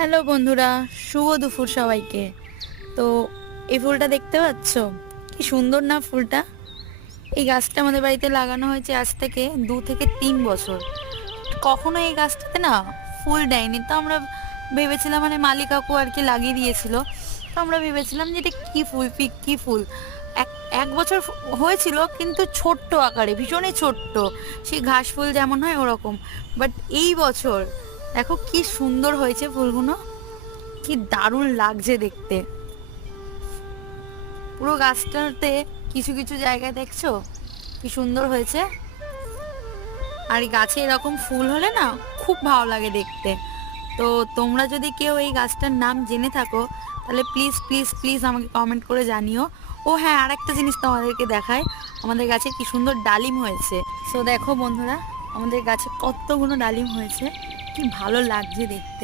Hello বন্ধুরা, শুভ দুপুর সবাইকে। তো এই ফুলটা দেখতে পাচ্ছ, কি সুন্দর না ফুলটা। এই গাছটা আমাদের বাড়িতে লাগানো হয়েছে আজ থেকে 2 থেকে 3 বছর। কখনো এই গাছটাতে না ফুল দেয়নি, তো আমরা ভেবেছিলাম, মানে মালি কাকু আর কি লাগিয়ে দিয়েছিল। তো আমরা ভেবেছিলাম যে এটা কি ফুল, কি ফুল। এক এক বছর হয়েছিল, কিন্তু ছোট্ট আকারে, ভীষণই ছোট্ট, সেই ঘাস ফুল যেমন হয় ওরকম। বাট এই বছর দেখো কি সুন্দর হয়েছে ফুলগুলো, কি দারুণ লাগছে দেখতে। পুরো গাছটাতে কিছু কিছু জায়গায় দেখছো কি সুন্দর হয়েছে। আর এই গাছে এরকম ফুল হলে না খুব ভালো লাগে দেখতে। তো তোমরা যদি কেউ এই গাছটার নাম জেনে থাকো, তাহলে প্লিজ প্লিজ প্লিজ আমাকে কমেন্ট করে জানিও। ও হ্যাঁ, আর একটা জিনিস তোমাদেরকে দেখায়, আমাদের গাছে কি সুন্দর ডালিম হয়েছে। সো দেখো বন্ধুরা, আমাদের গাছে কতগুলো ডালিম হয়েছে, কি ভালো লাগছে দেখতে।